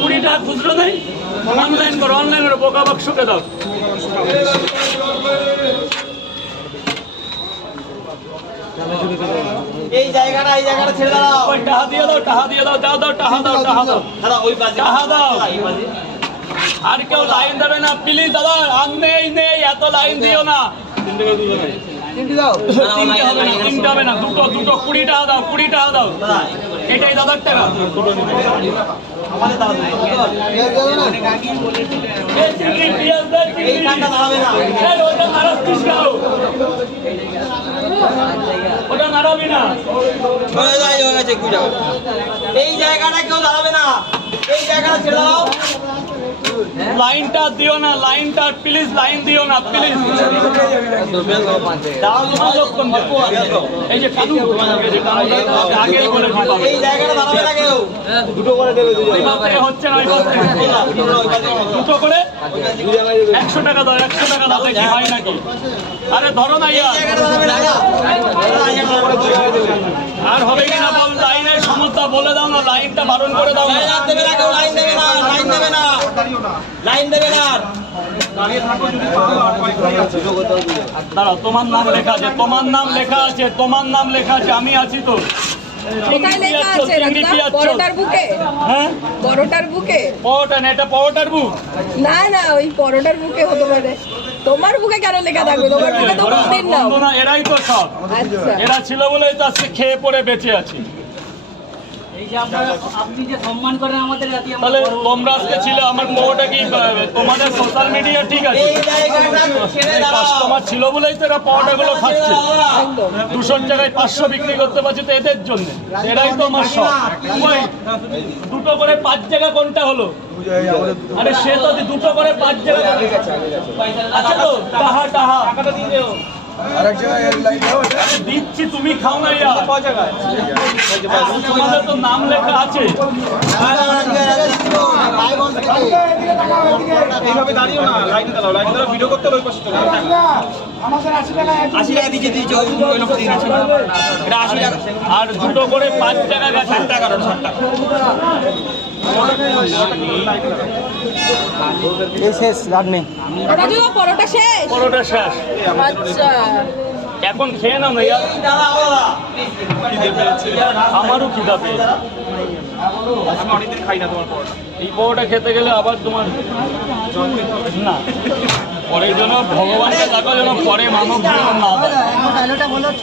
কুড়ি টাকা খুচরো নেই অনলাইন করো অনলাইন করো বোকা বাক্সকে দাও। এই জায়গাটা এই জায়গাটা ছেড়ে ওই টাকা দিয়ে দাও টাকা দিয়ে দাও দাও দাও টাকা দাও টাকা দাও। ওই টাকা দাও। আর কেউ লাইন দেবে না প্লিজ দাদা আর নেই নেই এত লাইন দিও না। তিনটে হবে না তিনটে হবে না দুটো দুটো কুড়ি টাকা দাও কুড়ি টাকা দাও। এটাই দাদার টাকা। ওটা নাড়াবি না এই জায়গাটা কেউ দাঁড়াবে না। এই জায়গাটা ছেড়ে দাও। লাইনটা দিও না, লাইনটা প্লিজ লাইন দিও না প্লিজ আরে ধরো আর হবে কিনা লাইনের সমস্যা বলে দাও না, লাইনটা বারণ করে দাও না লাইন দেবে না কেউ লাইন দেবে না লাইন দেবে না লাইন দেবে না দাঁড়াও তোমার নাম লেখা আছে তোমার নাম লেখা আছে তোমার নাম লেখা আছে আমি আছি তো। হ্যাঁ? পরোটার বুকে? পরোটা না এটা পরোটার বুক। না না ওই পরোটার বুকে হতে পারে। তোমার বুকে কেন লেখা থাকবে? তোমার বুকে তো ওরা কোনদিন নাও। বন্ধু না এরাই তো সব। আচ্ছা। এরা ছিল বলে তো আজকে খেয়ে পড়ে বেঁচে আছি। তাহলে তোমরা আজকে ছিল আমার পরোটা কি তোমাদের সোশ্যাল মিডিয়া ঠিক আছে? কাস্টমার ছিল বলেই তো এরা খাচ্ছে। দুশোর জায়গায় পাঁচশো বিক্রি করতে পারছি তো এদের জন্য। এরাই তো আমার সব দুটো করে পাঁচ জায়গা কোনটা হলো? আরে সে তো দুটো করে পাঁচ জায়গা আচ্ছা তো টাহা টাহা। আরে দিচ্ছি তুমি খাও না ইয়া তোমাদের তো নাম লেখা আছে। এইভাবে দাঁড়িও না লাইনে দাঁড়াও লাইনে দাঁড়াও ভিডিও করতে ওই পাশে চলে আশি টাকা দিচ্ছে দিচ্ছে ওই ওই লোকটা দিয়ে দিচ্ছে এটা আশি টাকা। আর দুটো করে পাঁচ টাকা ষাট টাকা ষাট টাকা রাজু পরোটা শেষ? পরোটা শেষ। আচ্ছা। এখন খেয়ে না ইয়া আমারও খিদা পেয়েছে আমি অনেকদিন খাই না তোমার পরোটা এই পরোটা খেতে গেলে আবার তোমার না পরের জন্য ভগবানকে দেখো যেন পরে মানব না